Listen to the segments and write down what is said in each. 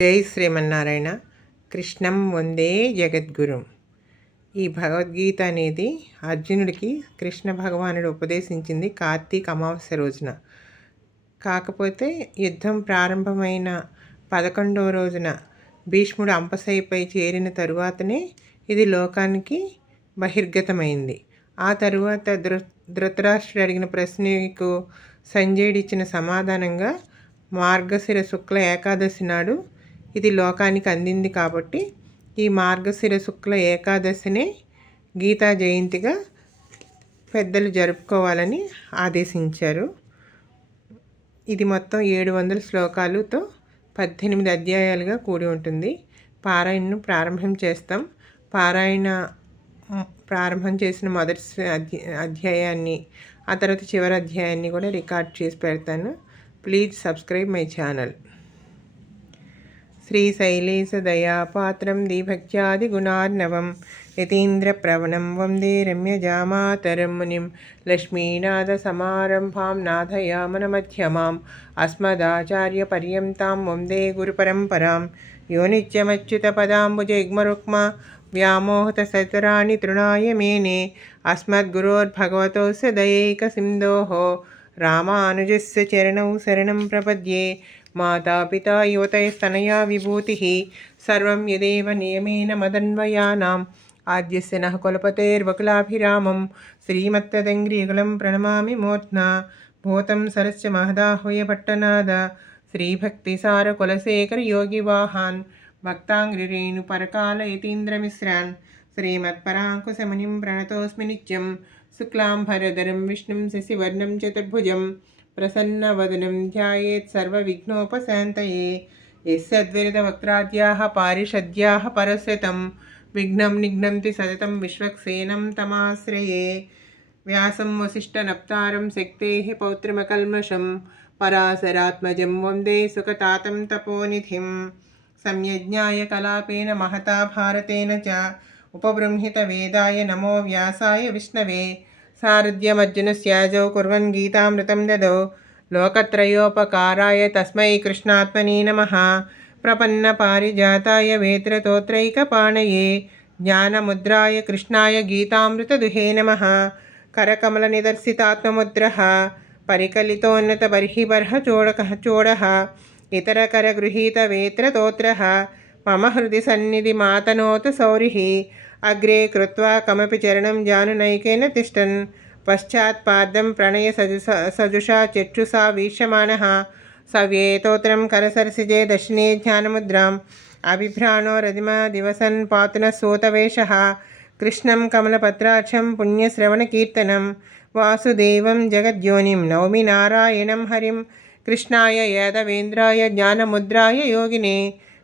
జై శ్రీమన్నారాయణ. కృష్ణం వందే జగద్గురుం. ఈ భగవద్గీత అనేది అర్జునుడికి కృష్ణ భగవానుడు ఉపదేశించింది కార్తీక అమావాస్య రోజున. కాకపోతే యుద్ధం ప్రారంభమైన పదకొండవ రోజున భీష్ముడు అంపసైపై చేరిన తరువాతనే ఇది లోకానికి బహిర్గతమైంది. ఆ తరువాత ధృ ధృతరాష్ట్రుడు అడిగిన ప్రశ్నకు సంజయుడిచ్చిన సమాధానంగా మార్గశిర శుక్ల ఏకాదశి నాడు ఇది లోకానికి అందింది కాబట్టి ఈ మార్గశిర శుక్ల ఏకాదశినే గీతా జయంతిగా పెద్దలు జరుపుకోవాలని ఆదేశించారు. ఇది మొత్తం ఏడు వందల శ్లోకాలతో పద్దెనిమిది అధ్యాయాలుగా కూడి ఉంటుంది. పారాయణను ప్రారంభం చేస్తాం. పారాయణ ప్రారంభం చేసిన మొదటి అధ్యాయాన్ని ఆ తర్వాత చివరి అధ్యాయాన్ని కూడా రికార్డ్ చేసి పెడతాను. Please subscribe my channel. श्रीशैलेशदयापात्रं दिभक्त्यादिगुणार्णवं यतीन्द्रप्रवणं वन्दे रम्यजामातरं मुनिं लक्ष्मीनाथसमारम्भां नाथयामनमध्यमाम् अस्मदाचार्यपर्यन्तां वन्दे गुरुपरम्परां यो नित्यमच्युतपदाम्बुजैग्मरुक्मा व्यामोहतसतराणि तृणाय मेने अस्मद्गुरोर्भगवतोऽस्य दयैकसिन्धोः रामानुजस्य चरणौ शरणं प्रपद्ये मातापिता युवतयस्तनया विभूतिः सर्वं यदेव नियमेन मदन्वयानाम् आद्यस्य नः कुलपतेर्वकुलाभिरामं श्रीमत्तदङ्ग्रियुगलं प्रणमामि मूर्ध्ना भूतं सरस्य महदाह्वयपट्टनाद श्रीभक्तिसारकुलशेखरयोगिवाहान् भक्ताङ्ग्रिरेणुपरकालयतीन्द्रमिश्रान् श्रीमत्पराङ्कुशमुनिं प्रणतोऽस्मि नित्यं शुक्लाम्भरधरं विष्णुं शशिवर्णं चतुर्भुजं ప్రసన్నవదనం ధ్యాయేత్ సర్వవిఘ్నోపశాంతయే యస్యద్విరతవక్త్రాద్యాः పారిషద్యాः పరస్య తం విఘ్నం నిఘ్నంతి సతతం విశ్వక్సేనం తమాశ్రయే వ్యాసం వసిష్ఠనప్తారం శక్తేः పౌత్రిమకల్మషం పరాశరాత్మజం వందే సుఖతాతం తపోనిధిం సంయజ్ఞాయ కలాపేన మహతా భారతేన చ ఉపబృంహితవేదాయ నమో వ్యాసాయ విష్ణవే सारथ्यमर्जुनस्याजौ कुर्वन् गीतामृतं ददौ लोकत्रयोपकाराय तस्मै कृष्णात्मने नमः प्रपन्नपारिजाताय वेत्रतोत्रैकपाणये ज्ञानमुद्राय कृष्णाय गीतामृतदुहे नमः करकमलनिदर्शितात्ममुद्रः परिकलितोन्नतबर्हिबर्ह चोडकः चोडः इतरकरगृहीतवेत्रतोत्रः मम हृदि सन्निधिमातनोत सौरिः अग्रे कृत्वा कमपि चरणं जानुनैकेन तिष्ठन् पश्चात् पादं प्रणयसजुष सजुषा चक्षुषा वीक्षमाणः सव्येतोत्रं करसरसिजे दक्षिणे ध्यानमुद्राम् अभिभ्राणो रदिमदिवसन् पातुनः सूतवेषः कृष्णं कमलपत्राक्षं पुण्यश्रवणकीर्तनं वासुदेवं जगद्योनिं नौमि नारायणं हरिं कृष्णाय यादवेन्द्राय ज्ञानमुद्राय योगिने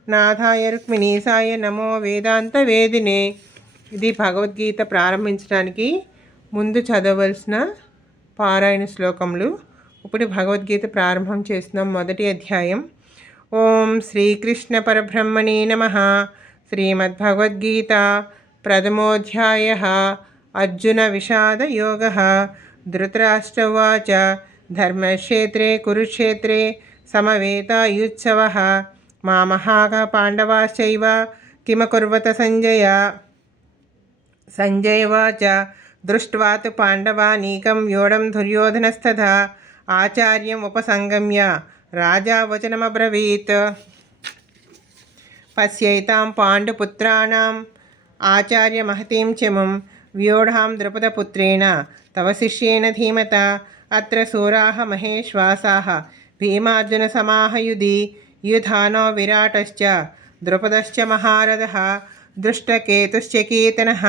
नाथाय रुक्मिणीसाय नमो वेदान्तवेदिने ఇది భగవద్గీత ప్రారంభించడానికి ముందు చదవలసిన పారాయణ శ్లోకములు. ఇప్పుడు భగవద్గీత ప్రారంభం చేస్తున్నాం మొదటి అధ్యాయం. ఓం శ్రీకృష్ణ పరబ్రహ్మణే నమ. శ్రీమద్భగవద్గీత ప్రథమోధ్యాయ. అర్జున విషాద యోగ. ధృతరాష్ట్రవాచ. ధర్మక్షేత్రే కురుక్షేత్రే సమవేతాయుత్సవ. మామహాగ పాండవాశ్చైవ. కిమకుర్వత సంజయ. सञ्जयवाच दृष्ट्वा तु पाण्डवानीकं व्योढं दुर्योधनस्तथा आचार्यमुपसङ्गम्य राजा वचनमब्रवीत् पश्यैतां पाण्डुपुत्राणाम् आचार्यमहतीं चमुं व्योढां द्रुपदपुत्रेण तव शिष्येण धीमता अत्र सूराः महेश्वासाः भीमार्जुनसमाहयुधि युधानो विराटश्च द्रुपदश्च महारथः दृष्टकेतुश्च कीर्तनः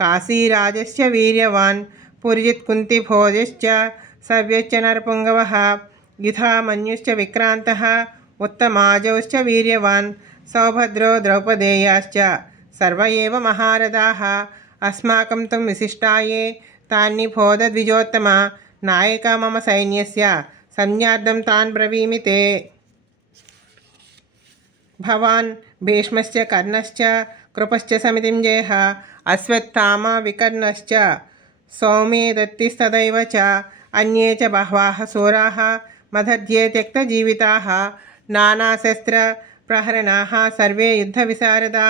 काशीराजस्य वीर्यवान् पुरिजित्कुन्तिभोजश्च सव्यश्च नरपुङ्गवः युधामन्युश्च विक्रान्तः उत्तमाजौश्च वीर्यवान् सौभद्रो द्रौपदेयाश्च सर्व एव महारथाः अस्माकं तु विशिष्टाये नायिका मम सैन्यस्य संज्ञार्थं तान् ब्रवीमि ते। भवान् भीष्मश्च कर्णश्च కృపశ్చ సమితిం జేహ అశ్వత్థామ వికర్ణశ్చ సౌమే దత్తిస్తదైవ చ అన్యే చ బహ్వాహ సూరాహ మధ్యే త్యక్త జీవితాః నానాశస్త్ర ప్రహరణా సర్వే యుద్ధ విశారదా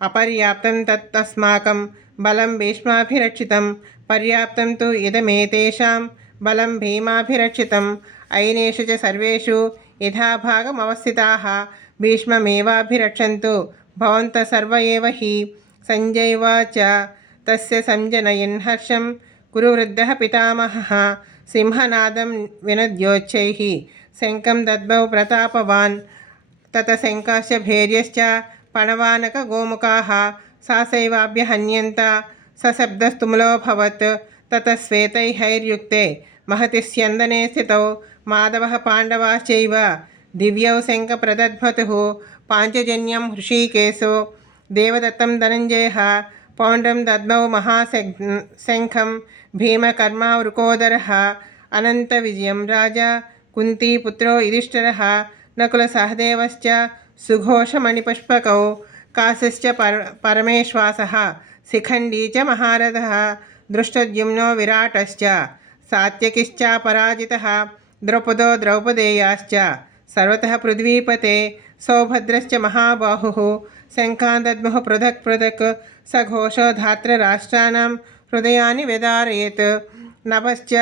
అపర్యాప్తం తస్మాకం బలం భీష్మాభిరక్షితం పర్యాప్తం తు ఇదమేతేషాం బలం భీమాభిరక్షితం అయినేషు చ సర్వేషు యథాభాగమవస్థితాः భీష్మమేవాభిరక్షन्तు భవంత సర్వ ఏవ హి సంజయ్వాచ తస్య సంజనయన్ హర్షం గురువృద్ధ పితామహ సింహనాదం వినద్యోచ్చై శంఖం దద్భౌ ప్రతాపవాన్ తత శంకాశ భేర్యశ్చ పణవానక గోముఖా సాసైవాభ్య హన్యంత సశబ్దస్తుములోభవత్ తత శ్వేతైహైర్యుక్తే మహతి స్యందనే స్థితౌ మాధవ పాండవాశ్చైవ దివ్యౌ శంఖ ప్రదద్భతు पाञ्चजन्यं हृषीकेशो, देवदत्तं धनञ्जयः, पौण्ड्रं दद्मौ महाशङ्खं भीमकर्मावृकोदरः अनन्तविजयं राजा कुन्तीपुत्रो युधिष्ठिरः, नकुलसहदेवश्च सुघोषमणिपुष्पकौ, काशश्च पर, परमेश्वासः च महारथः दृष्टद्युम्नो विराटश्च, सात्यकिश्च पराजितः, द्रौपदो द्रौपदेयाश्च, सर्वतः पृथ्वीपते सौभद्रश्च महाबाहुः शङ्खादद्मुः पृथक् पृथक् सघोषो धात्रराष्ट्राणां हृदयानि व्यदारयत् नभश्च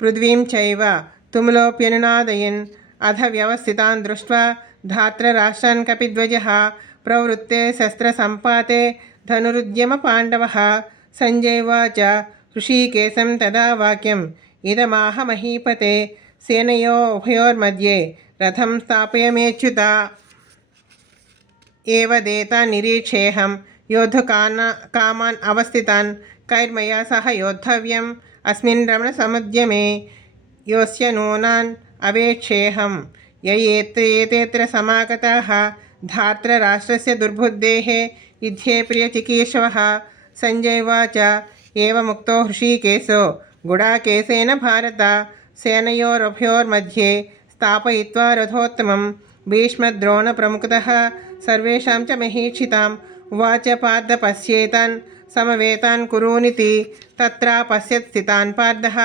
पृथ्वीं चैव तुमुलोऽप्यनुनादयन् अध व्यवस्थितान् दृष्ट्वा धात्रराष्ट्रान् कपिध्वजः प्रवृत्ते शस्त्रसम्पाते धनुरुद्यमपाण्डवः सञ्जय उवाच ऋषिकेशं तदा वाक्यम् इदमाह महीपते सेनयो उभयोर्मध्ये रथं स्थापयमेच्युत। एवदेता निरीक्षेऽहं योद्धुकान् कामान् अवस्थितान्। कैर्मया सह योद्धव्यम्। अस्मिन् रमणसमुद्यमे योऽस्य नूनान् अवेक्षेऽहं य एते एतेऽत्र समागताः। धार्तराष्ट्रस्य दुर्बुद्धेः युद्धे प्रियचिकीर्षवः सञ्जय उवाच। एवमुक्तो हृषीकेशो। गुडाकेशेन भारत। सेनयोरुभयोर्मध्ये स्थापयित्वा रथोत्तमं भीष्मद्रोणप्रमुखतः सर्वेषां च महीक्षिताम् उवाच पार्थ पश्येतान् समवेतान् कुरूनिति तत्र पश्यत् स्थितान् पार्थः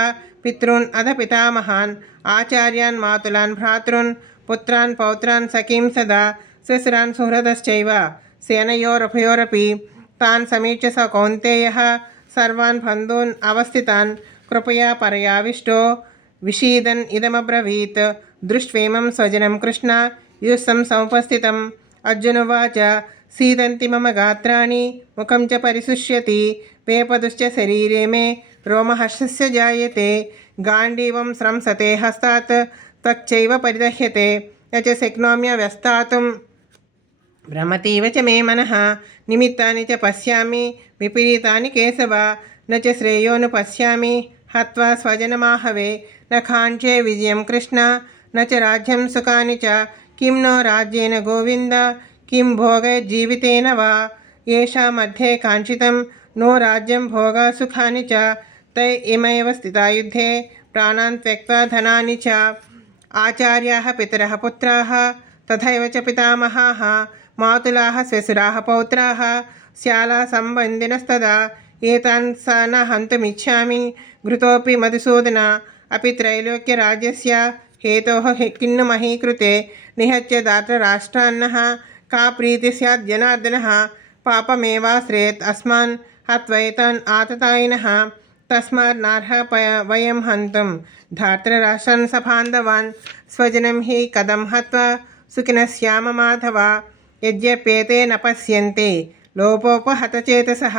पितॄन् अध पितामहान् आचार्यान् मातुलान् भ्रातॄन् पुत्रान् पौत्रान् सखीं सदा शिशिरान् सुहृदश्चैव सेनयोरुभयोरपि तान् समीक्ष्य स कौन्तेयः सर्वान् बन्धून् अवस्थितान् कृपया परयाविष्टो విషీదన్ ఇదమబ్రవీత్. దృష్వేమం స్వజనం కృష్ణ. యుస్సం సముపస్థితం. అర్జునువాచ సీదంతి మమ గాత్రాణి. ముఖం చ పరిశుష్యతి. పేపదుశ్చ శరీరే మే. రోమహర్షస్య జాయతే. గాంధీవం స్రంసతే హస్తాత్. తచ్చైవ పరిదహ్యతే. నచ శక్నోమ్య వ్యస్తాతుం. భ్రమతీవ చ మే మనః. నిమిత్తాన్ని చ పశ్యామి. విపరీతాన్ని కేశవ. నచ శ్రేయోను పశ్యామి. హత్వా స్వజనమాహవే. न काञ्चे विजयं कृष्ण न च राज्यं सुखानि च किं नो राज्येन गोविन्द किं भोगजीवितेन वा येषा मध्ये काञ्चितं नो राज्यं भोगसुखानि च तै इमैव स्थिता युद्धे प्राणान् त्यक्त्वा धनानि च आचार्याः पितरः पुत्राः तथैव च पितामहाः मातुलाः श्वशुराः पौत्राः श्यालासम्बन्धिनस्तदा एतान् स न हन्तुमिच्छामि घृतोऽपि मधुसूदन अपि त्रैलोक्यराज्यस्य हेतोः किन्नु महीकृते निहत्य दातराष्ट्रान्नः का प्रीति स्यात् जनार्दनः पापमेवाश्रयेत् अस्मान् हत्वैतान् आततायिनः तस्मान्नार्ह वयं हन्तुं। धार्तराष्ट्रान् सबान्धवान् स्वजनं हि कथं हत्वा सुखिनः माधव यद्यप्येते न पश्यन्ति। लोपोपहतचेतसः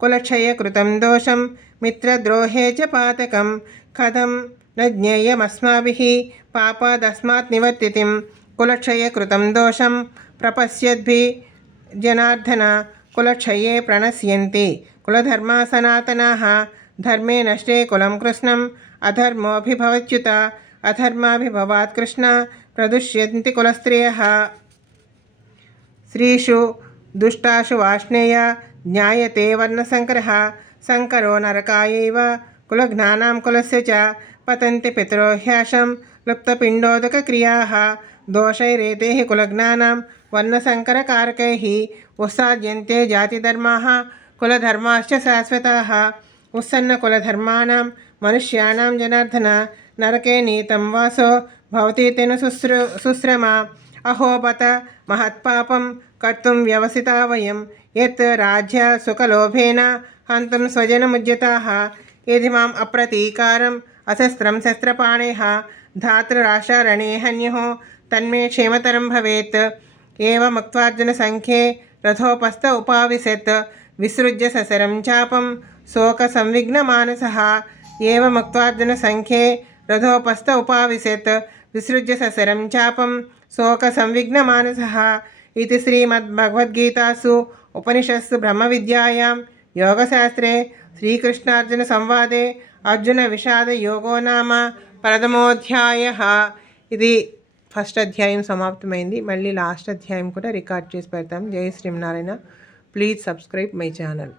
कुलक्षयकृतं दोषं मित्रद्रोहे च पातकं कथं न ज्ञेयमस्माभिः पापादस्मात् निवर्तितिं कुलक्षयकृतं दोषं प्रपश्यद्भिः जनार्दन कुलक्षये प्रणश्यन्ति। कुलधर्मा सनातनाः धर्मे नष्टे कुलं कृष्णम्। अधर्मोऽभिभवच्युत अधर्माभिभवात् कृष्ण। प्रदुष्यन्ति कुलस्त्रियः। स्त्रीषु दुष्टाशु वाष्णेय ज्ञायते वर्णसङ्करः శంకరో నరకాయైవ కులజ్ఞానాం కులస్య చ పతంతి పితరో హ్యాషం లుప్తపిండోదకక్రియా దోషైరేతే కులజ్ఞానాం వర్ణశంకరకారకై ఉత్సాద్యంతే జాతిధర్మా కులధర్మాశ్చ శాశ్వత ఉత్సన్నకులధర్మాణం మనుష్యాణం జనార్దన నరకే నీతం వాసో భవతి తెను శుశ్ర శుశ్రమ అహోపత మహత్పాపం కర్తుం వ్యవసితా వయం యత్ రాజ్య సుఖలోభేన హంతుం స్వజనముద్యతాः యది మాం అప్రతీకారం అశస్త్రం శస్త్రపాణేः ధాతృరాశారణే హన్యుः తన్మే క్షేమతరం భవేత్ ఏవముక్త్వార్జునసంఖ్యే రథోపస్థ ఉపావిశత్ విసృజ్య ససరం చాపం శోక సంవిఘ్నమానసः ఏవముక్త్వార్జునసంఖ్యే రథోపస్థ ఉపావిశత్ విసృజ్య ససరం చాపం శోక సంవిఘ్నమానసः ఇది శ్రీమద్భగవద్గీతాసు ఉపనిషత్సు బ్రహ్మవిద్యాయాం యోగశాస్త్రే శ్రీకృష్ణార్జున సంవాదే అర్జున విషాద యోగో నామ ప్రథమోధ్యాయ ఇది ఫస్ట్ అధ్యాయం సమాప్తమైంది. మళ్ళీ లాస్ట్ అధ్యాయం కూడా రికార్డ్ చేసి పెడతాం. జై Srimannarayana please subscribe my channel